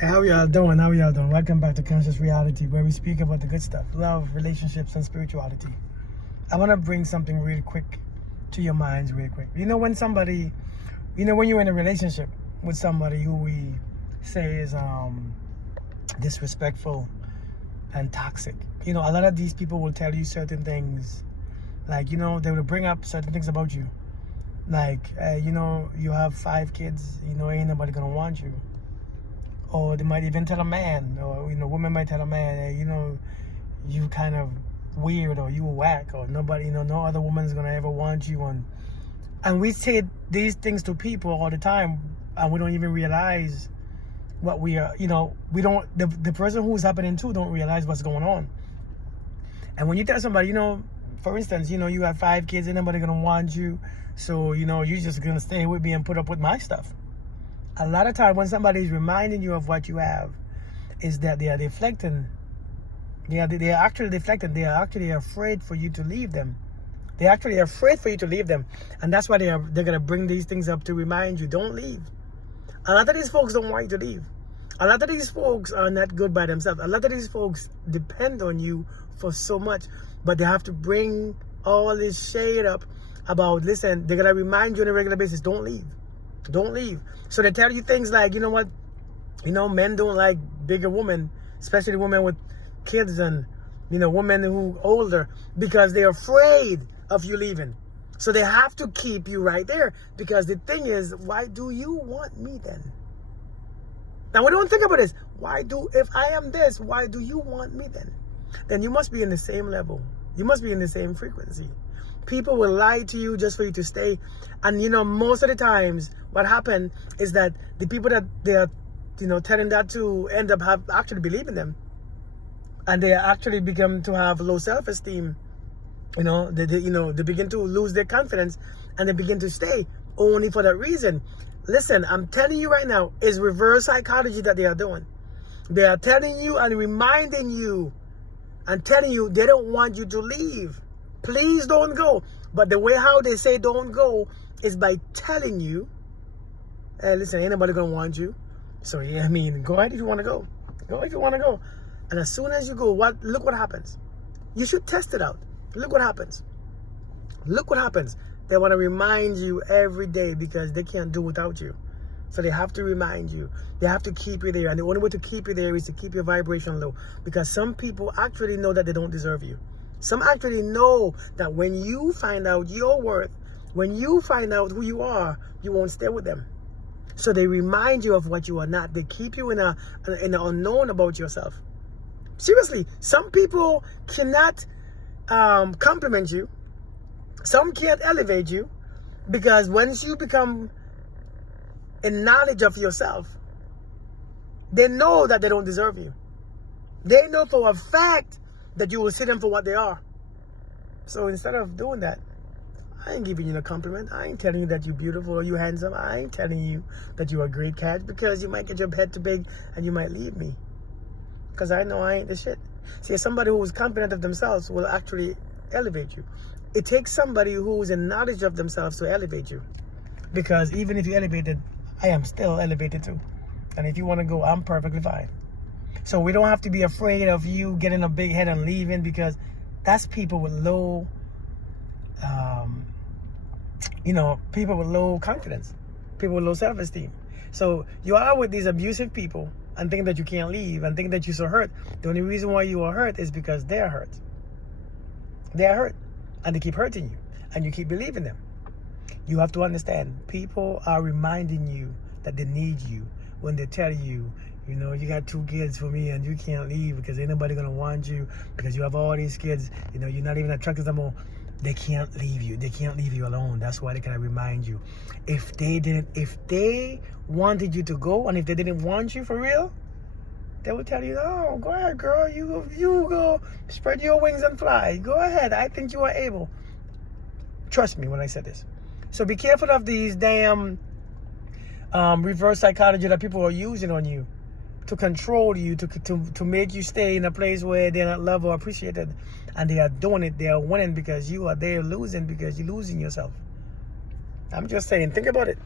How y'all doing? How y'all doing? Welcome back to Conscious Reality, where we speak about the good stuff, love, relationships, and spirituality. I want to bring something really quick to your minds real quick. When when you're in a relationship with somebody who we say is disrespectful and toxic, a lot of these people will tell you certain things, like, they will bring up certain things about you. Like, you have 5 kids, ain't nobody gonna want you. Or they might even tell a man, or women might tell a man, hey, you kind of weird, or you whack, or nobody, no other woman's gonna ever want you. And we say these things to people all the time, and we don't even realize what we are. We don't. The person who's happening to don't realize what's going on. And when you tell somebody, for instance, you have 5 kids, ain't nobody gonna want you, so you're just gonna stay with me and put up with my stuff. A lot of time when somebody is reminding you of what you have, is that they are deflecting. They are actually deflecting. They are actually afraid for you to leave them. They're actually afraid for you to leave them. And that's why they're gonna bring these things up to remind you, don't leave. A lot of these folks don't want you to leave. A lot of these folks are not good by themselves. A lot of these folks depend on you for so much, but they have to bring all this shade up about, listen, they're gonna remind you on a regular basis, don't leave. Don't leave. So they tell you things like, what? Men don't like bigger women, especially women with kids, and, women who older, because they're afraid of you leaving. So they have to keep you right there, because the thing is, why do you want me then? Now we don't think about this. If I am this, why do you want me then? Then you must be in the same level. You must be in the same frequency. People will lie to you just for you to stay. And, most of the times what happened is that the people that they are, telling that to end up actually believing them. And they actually begin to have low self-esteem. They begin to lose their confidence, and they begin to stay only for that reason. Listen, I'm telling you right now, it's reverse psychology that they are doing. They are telling you and reminding you and telling you they don't want you to leave. Please don't go. But the way how they say don't go is by telling you, hey, listen, ain't nobody gonna want you. So yeah, go ahead if you want to go. Go if you want to go. And as soon as you go, look what happens. You should test it out. Look what happens. Look what happens. They want to remind you every day because they can't do without you. So they have to remind you. They have to keep you there. And the only way to keep you there is to keep your vibration low. Because some people actually know that they don't deserve you. Some actually know that when you find out your worth, when you find out who you are, you won't stay with them. So they remind you of what you are not. They keep you in an unknown about yourself. Seriously, some people cannot compliment you. Some can't elevate you, because once you become in knowledge of yourself, they know that they don't deserve you. They know for a fact that you will see them for what they are. So instead of doing that, I ain't giving you a compliment. I ain't telling you that you're beautiful or you're handsome. I ain't telling you that you're a great catch, because you might get your head too big and you might leave me. Because I know I ain't the shit. See, somebody who is confident of themselves will actually elevate you. It takes somebody who's in knowledge of themselves to elevate you. Because even if you elevated, I am still elevated too. And if you want to go, I'm perfectly fine. So we don't have to be afraid of you getting a big head and leaving, because that's people with low, people with low confidence, people with low self-esteem. So you are with these abusive people and think that you can't leave and think that you're so hurt. The only reason why you are hurt is because they're hurt. They are hurt, and they keep hurting you, and you keep believing them. You have to understand, people are reminding you that they need you when they tell you, you got 2 kids for me and you can't leave because ain't nobody gonna want you because you have all these kids, you're not even attracted anymore. They can't leave you. They can't leave you alone. That's why they gotta remind you. If they wanted you to go, and if they didn't want you for real, they would tell you, oh, go ahead, girl, you go, spread your wings and fly. Go ahead, I think you are able. Trust me when I said this. So be careful of these damn reverse psychology that people are using on you to control you, to make you stay in a place where they're not loved or appreciated. And they are doing it, they are winning because you are there losing, because you're losing yourself. I'm just saying, think about it.